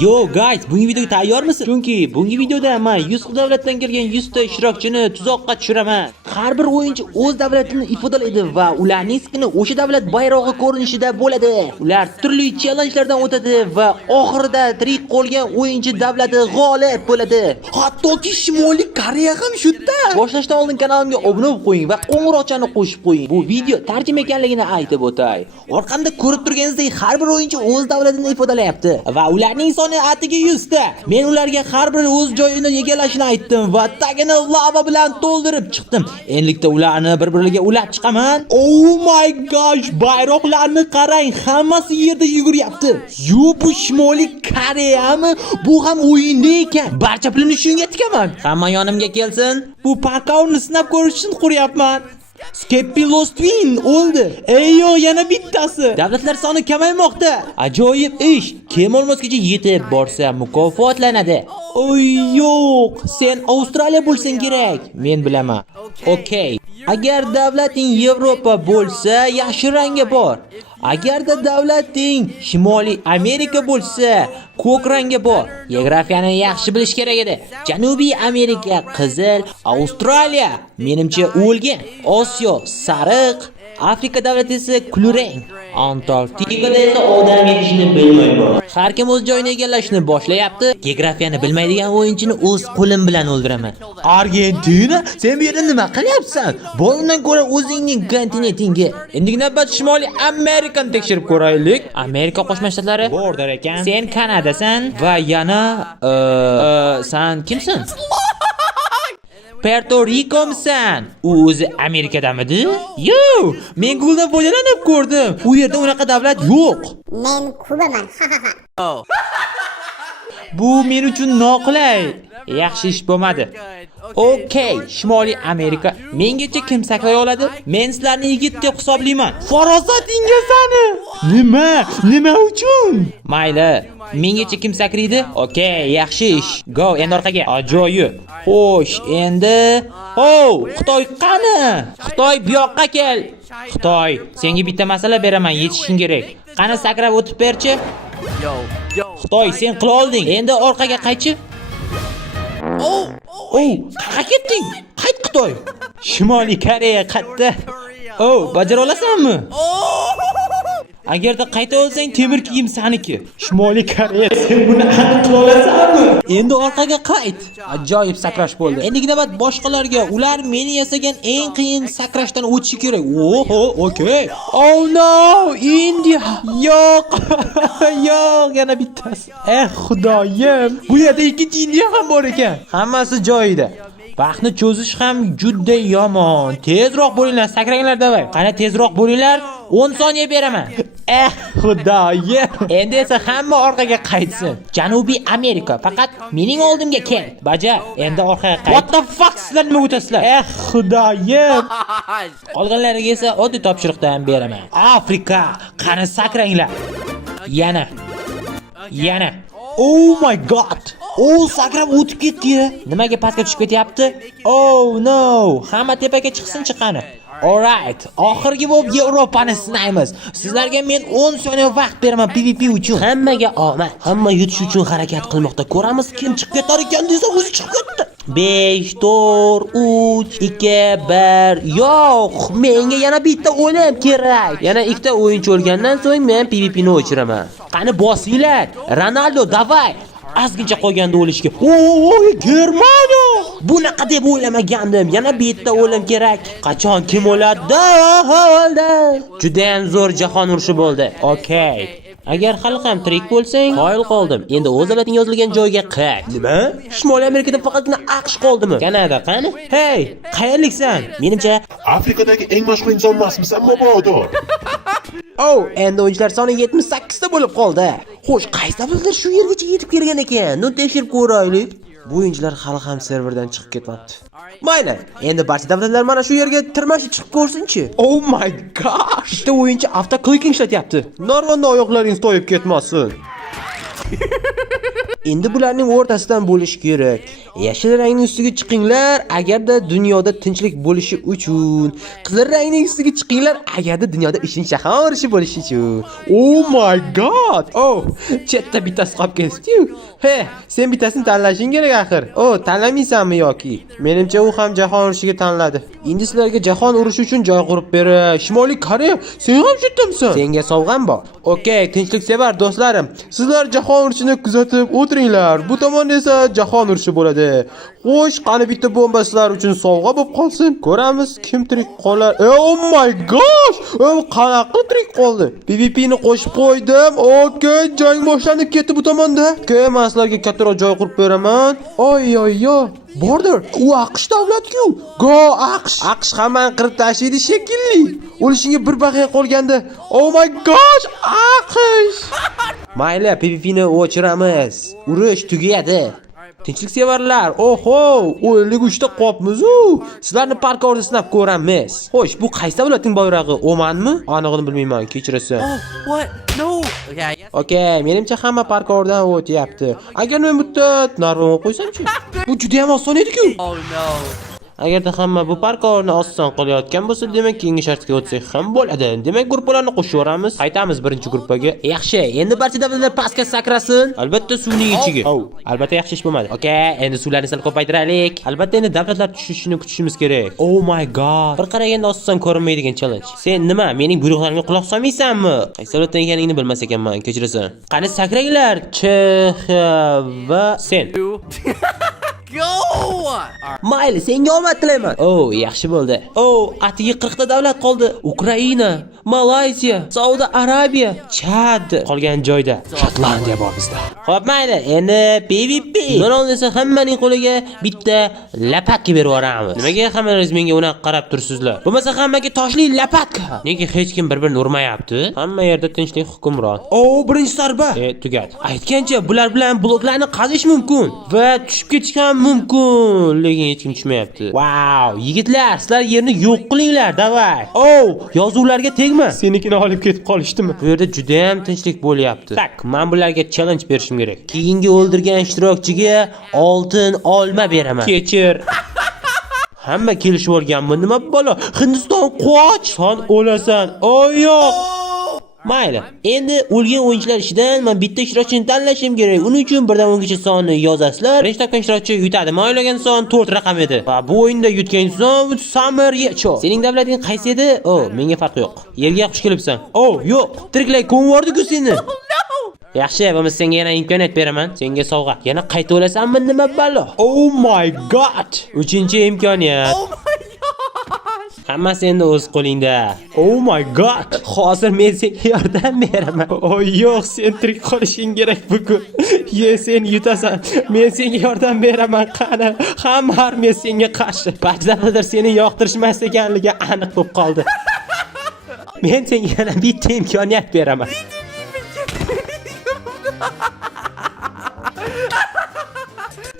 Yo guys, bungi videoga tayyormisiz? Chunki bungi videoda men 100 davlatdan kelgan 100 ta ishtirokchini tuzoqqa tushiraman. Har bir o'yinchi o'z davlatini ifodalaydi va ularning skini o'sha davlat bayrog'i ko'rinishida bo'ladi. Ular turli challengelardan o'tadi va oxirida tirik qolgan o'yinchi davlati g'olib bo'ladi. Hattoki Shimoliy Koreya ham shunda. Boshlashdan oldin kanalimga obuna bo'lib qo'ying va qo'ng'iroqchani qo'shib qo'ying. Bu video tarjima ekanligini aytib o'tay. Orqamda ko'rib turganingizdek har bir o'yinchi o'z davlatini ifodalayapti va ularning soni atiga 100 ta. Men ularga har bir o'z joyini egallashini aytdim va tagini lava bilan to'ldirib chiqdim. Endilikda ularni bir-biriga ulab chiqaman. Oh my gosh, bayroqlarni qarang, hammasi yerda yuguryapti. Yo, bu Shimoliy Koreyami? Bu ham o'yinda ekan. Barcha pulni shunga tikaman. Hamma yonimga kelsin. Bu parkovni sinab ko'rish uchun quryapman. Skeppy Lost Twin o'ldi. Eyyo, yana bittasi. Davlatlar soni kamaymoqda. Ajoyib ish. Kim olmasgacha yetib borsa mukofotlanadi. Oy yo'q, sen Avstraliya bo'lsang kerak. Men bilaman. Okay. Agar davlating Yevropa bo'lsa, yaxshi rangga bor. Agarda davlating Shimoliy Amerika bo'lsa, ko'k rangga bor. Geografiyani yaxshi bilish kerak edi. Janubiy Amerika qizil, Avstraliya menimcha o'lgan, Osiyo sariq, Afrika davlati esa kulrang, Antarktikada esa odam yetishini bilmayman. Har kim o'z joyini egallashni boshlayapti. Geografiyani bilmaydigan o'yinchini o'z qo'lim bilan o'ldiraman. Argentina, sen bu yerda nima qilyapsan? Bo'lundan ko'ra o'zingning kontinentingga. Endi navbat Shimoliy Amerikani tekshirib ko'raylik. Amerika Qo'shma Shtatlari bordir ekan. Sen Kanadasan va yana sen kimsan? Puerto Rico'msan? U o'zi Amerikadamidi? Yo, men Google'dan foydalanib ko'rdim. U yerda unaqa davlat yo'q. Men Kubaman. Bu men uchun noqulay. Yaxshi ish bo'lmadi. Okay, Shimoliy Amerika mengacha kim saklay oladi? Men sizlarni yigit deb hisoblayman. Farosatingiz sani. Nima uchun? Mayli, mengacha kim sakraydi? Okay, yaxshi ish. Go, endi orqaga. Ajoyib. Xo'sh, endi Xitoy qani? Xitoy bu yoqqa kel. Xitoy, senga bitta masala beraman, yetishing kerak. Qani sakrab o'tib berchi? Xitoy, sen qila olding. Endi orqaga qaytchi. Qayerga ketding? Qayt Xitoy. Shimoliy Koreya qaytdi. Bajara olasanmi? Agarda qayta olsang, temir kiyim saniki. Shimoliy Koreya, sen buni aniq qila olasanmi? Endi orqaga qayt. Ajoyib sakrash bo'ldi. Endi navbat boshqalarga. Ular meni yasagan eng qiyin sakrashdan o'tishi kerak. Okay. Oh no, India. Yo'q. Yo'q, yana bittasi. Xudoyim. Bu yerda ikkinchi Indiya ham bor ekan. Hammasi joyida. Vaqtni cho'zish ham juda yomon. Tezroq bo'linglar, sakranglar davay. Qani tezroq bo'linglar. 10 soniya beraman. Xudoyim. Endi esa hamma orqaga qaytsin. Janubiy Amerika, faqat mening oldimga kel. Baja, endi orqaga qayt. What the fuck, sizlar nima o'tasizlar? Xudoyim. Qolganlariga esa oddiy topshiriqdan beraman. Afrika, qani sakranglar. Yana. Oh my god. Sakrab o'tib ketdi. Nimaga pastga tushib ketyapti? Oh no, hamma tepaga chiqsin chiqani. Alright, oxirgi bo'lib Yevropani sinaymiz. Sizlarga men 10 soniya vaqt beraman PvP uchun. Hammaga omad. Hamma yutish uchun harakat qilmoqda. Ko'ramiz kim chiqib ketar ekan desa o'zi chiqib ketdi. 5 4 3 2 1. Yo'q, menga yana bitta o'lim kerak. Yana ikkita o'yinchi o'lgandan so'ng men PvP ni o'chiraman. Qani bosinglar. Ronaldo, davay. Azgincha qolganda o'lishga. Germaniya! Bunaqa deb o'ylamagandim. Yana bitta o'lim kerak. Qachon kim o'ladi? Juda ham zo'r jahon urushi bo'ldi. Okay. Agar hali ham tirik bo'lsang, qoyil qoldim. Endi o'z davlating yozilgan joyga qayt. Nima? Shimoliy Amerikada faqatgina AQSh qoldimi? Kanada qani? Hey, qayerliksan? Menimcha Afrikadagi eng mashhur inson emasmisan, mobodo? Endi o'yinchilar soni 78 ta bo'lib qoldi. Xo'sh, qaysi davlatlar shu yergacha yetib kelgan ekan? Tekshirib ko'raylik. Bu o'yinchilar hali ham serverdan chiqib ketmadi. Mayli, endi barcha davlatlar mana shu yerga tirmashib chiqib ko'rsin-chi. Oh my gosh! Bitta o'yinchi avto clicking ishlatyapti. Narvonda oyoqlaringiz to'yib ketmasin. Endi bularning o'rtasidan bo'lish kerak. Yashil rangning ustiga chiqinglar agarda dunyoda tinchlik bo'lishi uchun. Qizil rangning ustiga chiqinglar agarda dunyoda 3-jahon urushi bo'lishi uchun. Oh my god. Oh, chetda bittasi qolib ketdi-yu. He, sen bittasini tanlashing kerak axir. Oh, tanlamaysanmi yoki? Menimcha u ham jahon urushiga tanladi. Endi sizlarga jahon urushi uchun joy qurib beray. Shimoliy Koreya, sen ham shundamsan? Senga sovg'am bor. Okay, tinchliksevar do'stlarim. Sizlar jahon urushini kuzatib o'tiringlar. Bu tomonda esa jahon urushi bo'ladi. Xo'sh, qani bitta bomba sizlar uchun sovg'a bo'lib qolsin. Ko'ramiz kim tirik qolar. Oh my gosh! Qanaqa tirik qoldi? PvP ni qo'shib qo'ydim. Okay, jang boshlanib ketdi bu tomonda. Okay, men sizlarga kattaroq joy qurib beraman. Oy. Bordir. U AQSh davlat-ku. Go AQSh. AQSh hammani qirib tashlaydi shekilli. O'lishingga bir baqiya qolganda. Oh my gosh! AQSh. Mayli, PvP ni o'chiramiz. Urush tugayadi. Tinchliksevarlar, oho, 53 ta qopmiz-u. Sizlarni parkorda sinab ko'ramiz. Xo'sh, bu qaysi davlatning bayrog'i? Omanmi? Anig'ini bilmayman, kechirasiz. What? No. Okay, menimcha hamma parkordan o'tyapti. Agar men bitta narvon qo'ysam-chi? Bu juda ham oson edi-ku. Oh no. Agarda hamma bu parkorni oson qilayotgan bo'lsa, demak keyingi shartga o'tsak ham bo'ladi. Demak, guruhlarni qo'shaveramiz. Qaytamiz birinchi guruhga. Yaxshi, endi barcha davlatlar pastga sakrasin. Albatta suvning ichiga. Albatta yaxshi ish bo'lmadi. Okay, endi suvlarni sal ko'paytiraylik. Albatta endi davlatlar tushishini kutishimiz kerak. Oh my god. Bir qaraganda oson ko'rinmaydigan challenge. Sen nima, mening buyruqlarimga quloq solmaysanmi? Qaysi davlatdan ekaningni bilmas ekanman, kechirasan. Qani sakranglar. Va sen. Go. Mayli, senga omad tilayman. Oh, yaxshi bo'ldi. Oh, atiga 40 ta davlat qoldi. Ukraina, Malayziya, Saudiya Arabiya, Chad qolgan joyda. Shotlandiya bor bizda. Xo'p, mayli, endi PvP. Bundan esa hammaning qo'liga bitta lapatka berib yuboramiz. Nimaga hammangiz menga unaqa qarab tursizlar? Bo'lmasa hammaga toshli lapatka. Nega hech kim bir-birini urmayapti? Hamma yerda tinchlik hukmron. Oh, birinchi zarba. Tugadi. Aytgancha, bular bilan bloklarni qazish mumkin va tushib ketish ham mumkin, lekin hech kim tushmayapti. Wow, yigitlar, sizlar yerni yo'q qilinglar, davay. Oh, yozuvlarga tegma. Senikini olib ketib qolishdimi? Bu yerda juda ham tinchlik bo'lyapti. Tak, men bularga challenge berishim kerak. Keyingi o'ldirgan ishtirokchiga oltin olma beraman. Kechir. Hamma kelishib olganmi? Nima balo? Hindiston qoch, son o'lasan. Oh yo'q. Mayli. Endi o'lgan o'yinchilar ishidan men bitta ishtirokchini tanlashim kerak. Uning uchun birdan 10 gacha sonni yozasizlar. Birinchi topgan ishtirokchi yutadi. Men o'ylagan son 4 raqam edi. Va bu o'yinda yutgan inson Summer Yecho. Sening davlating qaysi edi? Oh, menga farqi yo'q. Yerga xush kelibsan. Oh, yo'q. Tiriklay ko'nvordi-ku seni. Yaxshi, bo'lmasa senga yana imkoniyat beraman. Senga sovg'a. Yana qayta o'lasanmi nima balo? Oh my god. 3-imkoniyat. Hammasi endi o'z qo'lingda. Oh my god. Hozir men senga yordam beraman. Oh yo'q, sen tirik qolishing kerak bugun. Ye, sen yutasan. Men senga yordam beraman. Qani, hamma armiya senga qarshi. Ba'zilar seni yoqtirishmas ekanligi aniq bo'lib qoldi. Men senga yana bitta imkoniyat beraman.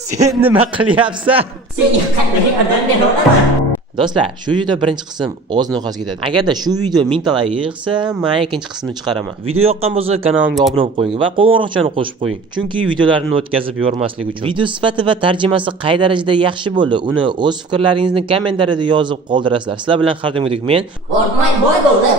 Sen nima qilyapsan? Senga qanday yordam beraman? Do'stlar, shu videoda birinchi qism o'z nihoyasiga yetadi. Agarda shu video 1000 ta like yig'sa, men ikkinchi qismini chiqaraman. Video yoqqan bo'lsa, kanalimga obuna bo'lib qo'ying va qo'ng'iroqchani qo'shib qo'ying. Chunki videolarimni o'tkazib yubormaslik uchun. Video sifati va tarjimasi qay darajada yaxshi bo'ldi, uni o'z fikrlaringizni kommentariyada yozib qoldirasizlar. Sizlar bilan har doimgidek men World My Boy bo'ldi.